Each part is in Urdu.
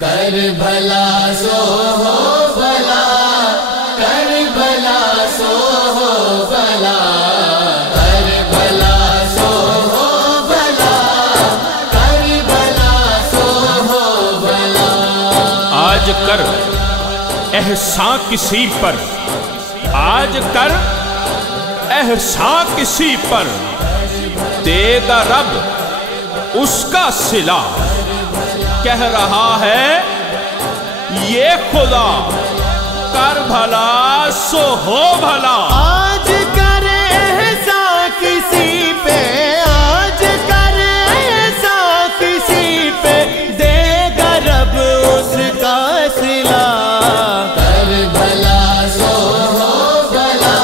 کربلا سو ہو بلا، کربلا سو ہو بلا، کربلا سو ہو بلا، کربلا سو ہو بلا۔ آج کر احسان کسی پر، آج کر احسان کسی پر، دے گا رب اس کا صلہ۔ کہہ رہا ہے یہ خدا، کر بھلا سو ہو بھلا۔ آج کر احسان کسی پہ، آج کر احسان کسی پہ، دے گا رب اس کا صلہ۔ کربلا سو ہو بلا،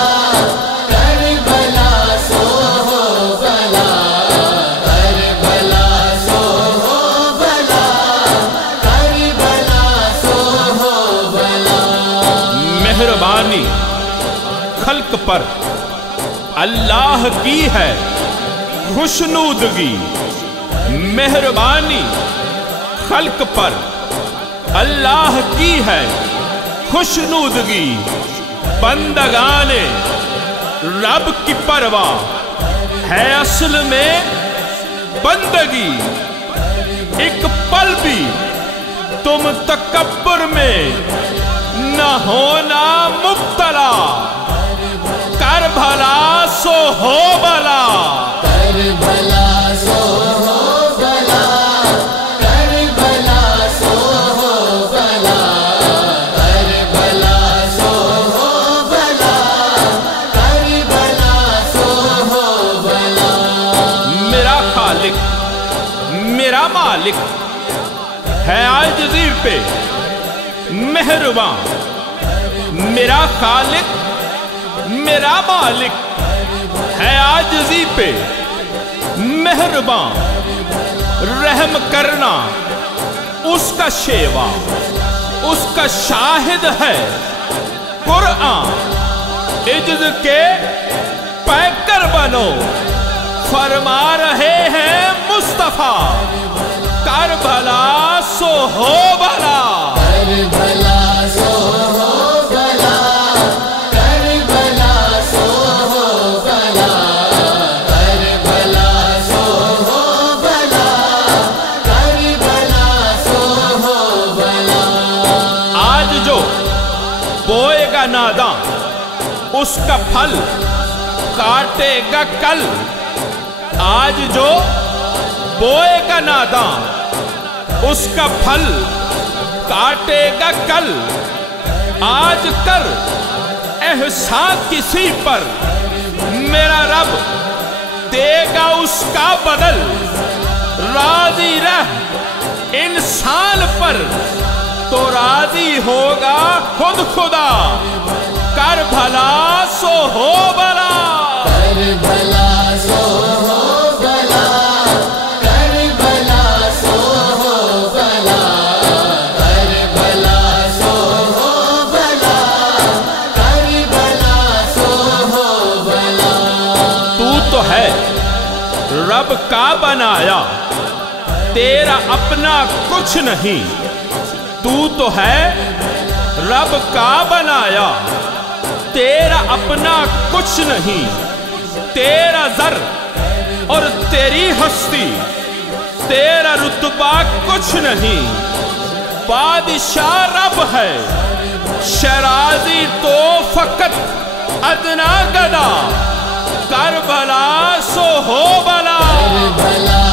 کربلا سو ہو بلا، کربلا سو ہو بلا، کربلا سو ہو بلا۔ مہربانی خلق پر اللہ کی ہے خوشنودگی، مہربانی خلق پر اللہ کی ہے خوشنودگی۔ بندگان رب کی پرواہ ہے اصل میں بندگی۔ ایک پل بھی تم تکبر میں نہ ہونا مبتلا، کر بھلا سو ہو بلا۔ کربلا سو ہو بلا، کربلا سو ہو بلا، کربلا سو ہو بلا، کربلا سو ہو بلا۔ میرا خالق میرا مالک ہے عاجزی پہ مہربان، میرا خالق میرا مالک ہے عاجزی پہ مہربان۔ رحم کرنا اس کا شیوا، اس کا شاہد ہے قرآن۔ عجز کے پیکر بنو، فرما رہے ہیں مصطفیٰ، کر بھلا سو ہو بھلا۔ کربلا سو ہو بلا، کربلا سو ہو بلا، کربلا سو ہو بلا، کربلا سو ہو بلا۔ آج جو بوئے گا ناداں اس کا پھل کاٹے گا کل، آج جو بوئے گا ناداں اس کا پھل کاٹے گا کل۔ آج کر احسان کسی پر، میرا رب دے گا اس کا بدل۔ راضی رہ انسان پر تو راضی ہوگا خود خدا، کر بھلا سو ہو بلا۔ کربلا سو ہو بلا، کربلا سو ہو بلا، کربلا سو ہو بلا، کربلا سو ہو بلا۔ تو ہے رب کا بنایا، تیرا اپنا کچھ نہیں۔ تو ہے رب کا بنایا، تیرا اپنا کچھ نہیں۔ تیرا ذر اور تیری ہستی، تیرا رتبہ کچھ نہیں۔ بادشاہ رب ہے، شرازی تو فقط ادنا گدا، کر بھلا سو ہو بلا۔ کربلا